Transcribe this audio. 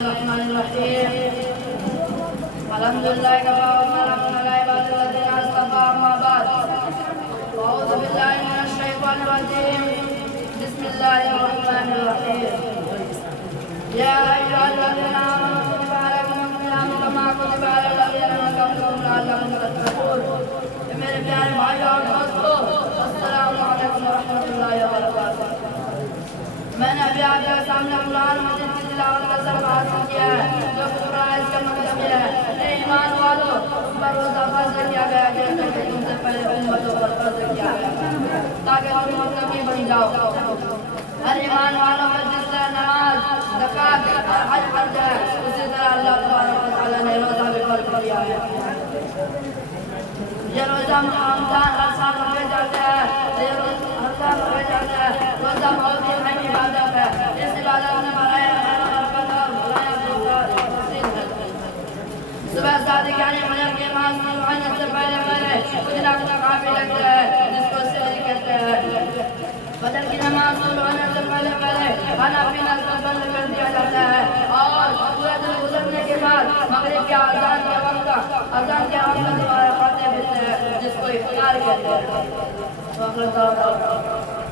الرحمن الرحيم الحمد لله وسلام على عباده الذين اصطفى اما بعد اعوذ بالله من الشيطان الرجيم بسم الله الرحمن الرحيم يا ايها الذين امنوا كتب عليكم الصيام كما كتب على الذين من قبلكم لعلكم تتقون میرے پیارے بھائیوں اور دوستوں السلام علیکم ورحمۃ اللہ وبرکاتہ۔ میں نے ابھی آپ کے سامنے قرآن مجید کی تلاوت کا سبق حاصل کیا ہے جو قرآن اس کا مطلب یہ ہے اے ایمان والو تم پر روزہ فرض کیا گیا جیسے کہ تم سے پہلے امتوں پر فرض کیا گیا تاکہ تم متقی بن جاؤ۔ ہر ایمان والوں پر جس طرح نماز زکوٰۃ اور حج فرض ہے اسی طرح اللہ تبارک و تعالیٰ نے روزہ بھی فرض کیا ہے۔ یہ روزہ رمضان ہر سال رکھے جاتے ہیں، یہ روزہ ہر سال رکھے جاتے ہیں۔ روزہ بہت ہی اہم عبادت ہے، اس عبادت میں بڑایا برکت اور بڑایا تفصیل ہے۔ صبح صادق یعنی فجر کی نماز ہونے سے پہلے کچھ نہ کچھ کافی لگتا ہے جس کو سحری کہتے ہیں۔ فجر کی نماز شروع ہونے سے پہلے کھانا پینا سب بند کر دیا جاتا ہے اور پورا دن گزرنے کے بعد مغرب کے اذان کے وقت دوبارہ پڑھتے ہیں جس کو افطار کہتے ہیں۔